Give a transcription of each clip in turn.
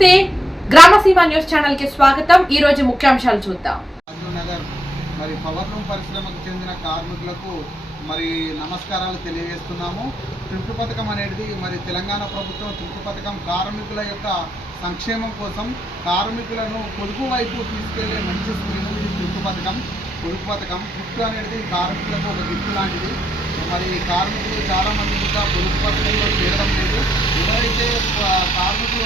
నమస్తే. గ్రామసీమ న్యూస్ ఛానల్కి స్వాగతం. ఈ రోజు ముఖ్యాంశాలు చూద్దాం. మరి పవర్ లూమ్ పరిశ్రమకు చెందిన కార్మికులకు మరి నమస్కారాలు తెలియజేస్తున్నాము. త్రిప్టు పథకం అనేది మరి తెలంగాణ ప్రభుత్వం త్రిప్టు పథకం కార్మికుల యొక్క సంక్షేమం కోసం కార్మికులను పొదుపు వైపు తీసుకెళ్ళే మంచి స్కీము ఇది పథకం. పొదుపు పథకం త్రిప్టు అనేది కార్మికులకు ఒక గిఫ్ట్ లాంటిది. మరి కార్మికులు చాలామంది ఇంకా పొదుపు పథకంలో చేరడం లేదు. ఎవరైతే కార్మికులు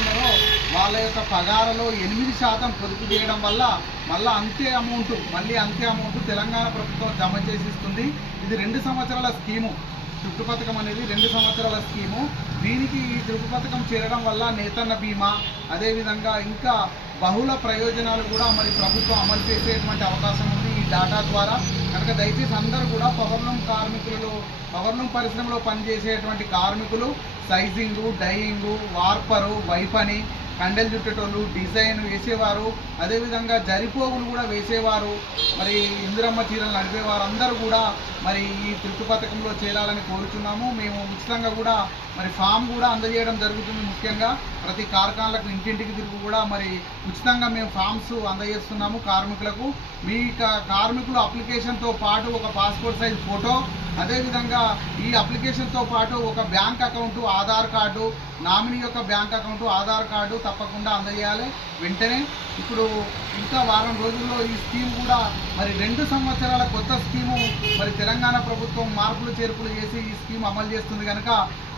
వాళ్ళ యొక్క పగారలో ఎనిమిది శాతం పొదుపు చేయడం వల్ల మళ్ళీ అంతే అమౌంట్ మళ్ళీ అంతే అమౌంట్ తెలంగాణ ప్రభుత్వం జమ చేసిస్తుంది. ఇది రెండు సంవత్సరాల స్కీము. చుట్టు పథకం అనేది రెండు సంవత్సరాల స్కీము. దీనికి ఈ చుట్టు పథకం చేరడం వల్ల నేతన్న బీమా అదేవిధంగా ఇంకా బహుళ ప్రయోజనాలు కూడా మరి ప్రభుత్వం అమలు చేసేటువంటి అవకాశం ఉంది ఈ డాటా ద్వారా. కనుక దయచేసి అందరూ కూడా పవర్లూమ్ కార్మికులు పవర్లూమ్ పరిశ్రమలో పనిచేసేటువంటి కార్మికులు సైజింగు డైయింగు వార్పరు వైపని కండెలు చుట్టేటోళ్ళు డిజైన్ వేసేవారు అదేవిధంగా జరిపోగులు కూడా వేసేవారు. మరి ఇందిరమ్మ చీరలు నడిపేవారు అందరూ కూడా మరి ఈ తృప్తి పథకంలో చేరాలని కోరుచున్నాము. మేము ఉచితంగా కూడా మరి ఫామ్ కూడా అందజేయడం జరుగుతుంది ముఖ్యంగా. ప్రతి కార్ఖానలకు ఇంటింటికి తిరుగు కూడా మరి ఉచితంగా మేము ఫామ్స్ అందజేస్తున్నాము కార్మికులకు. మీ క- కార్మికులు అప్లికేషన్తో పాటు ఒక పాస్పోర్ట్ సైజ్ ఫోటో అదేవిధంగా ఈ అప్లికేషన్తో పాటు ఒక bank account Aadhaar card nominee యొక్క బ్యాంక్ అకౌంట్ ఆధార్ కార్డు తప్పకుండా అందజేయాలి. వెంటనే ఇప్పుడు ఇంకా వారం రోజుల్లో ఈ స్కీమ్ కూడా మరి రెండు సంవత్సరాల కొత్త స్కీము మరి తెలంగాణ ప్రభుత్వం మార్పులు చేర్పులు చేసి ఈ స్కీమ్ అమలు చేస్తుంది కనుక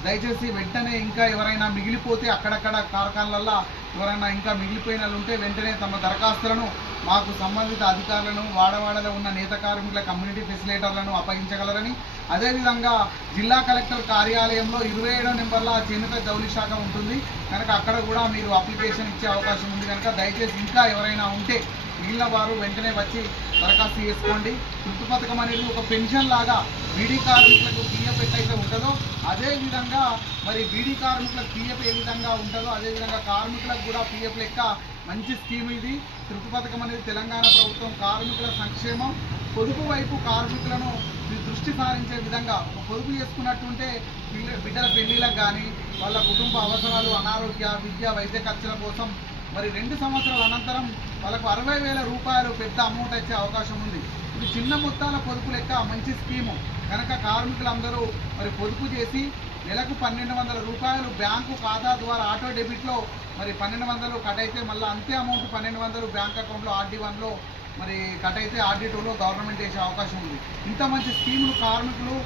దయచేసి వెంటనే ఇంకా ఎవరైనా మిగిలిపోతే అక్కడక్కడ కార్ఖానాలల్లో ఎవరైనా ఇంకా మిగిలిపోయిన ఉంటే వెంటనే తమ దరఖాస్తులను మాకు సంబంధిత అధికారులను వాడవాడలో ఉన్న నేత కార్మికుల కమ్యూనిటీ ఫెసిలేటర్లను అప్పగించగలరని. అదేవిధంగా జిల్లా కలెక్టర్ కార్యాలయంలో ఇరవై ఏడో నెంబర్ల చేనేత జౌలి శాఖ ఉంటుంది. కనుక అక్కడ కూడా మీరు అప్లికేషన్ ఇచ్చే అవకాశం ఉంది. కనుక దయచేసి ఇంకా ఎవరైనా ఉంటే మిగిలిన వారు వెంటనే వచ్చి దరఖాస్తు చేసుకోండి. చుట్టు పథకం అనేది ఒక పెన్షన్ లాగా బీడీ కార్మికులకు పిఎఫ్ ఎట్లయితే ఉంటుందో అదే విధంగా మరి బీడీ కార్మికులకు పిఎఫ్ ఏ విధంగా ఉంటుందో అదే విధంగా కార్మికులకు కూడా పిఎఫ్ లెక్క మంచి స్కీమ్ ఇది. తృప్తి పథకం అనేది తెలంగాణ ప్రభుత్వం కార్మికుల సంక్షేమం పొదుపు వైపు కార్మికులను దృష్టి సారించే విధంగా ఒక పొదుపు చేసుకున్నట్టుంటే బిడ్డల పెళ్ళిలకు కానీ వాళ్ళ కుటుంబ అవసరాలు అనారోగ్య విద్య వైద్య ఖర్చుల కోసం మరి రెండు సంవత్సరాల అనంతరం వాళ్ళకు అరవై వేల రూపాయలు పెద్ద అమౌంట్ వచ్చే అవకాశం ఉంది. ఇది చిన్న మొత్తాల పొదుపు లెక్క మంచి స్కీము. కనుక కార్మికులందరూ మరి పొదుపు చేసి నెలకు పన్నెండు వందల రూపాయలు బ్యాంకు ఖాతా ద్వారా ఆటో డెబిట్లో మరి పన్నెండు వందలు కట్ అయితే మళ్ళీ అంతే అమౌంట్ పన్నెండు వందలు బ్యాంక్ అకౌంట్లో ఆర్డీ వన్లో మరి కట్ అయితే ఆర్డీ టూలో గవర్నమెంట్ వేసే అవకాశం ఉంది. ఇంత మంచి స్కీములు కార్మికులు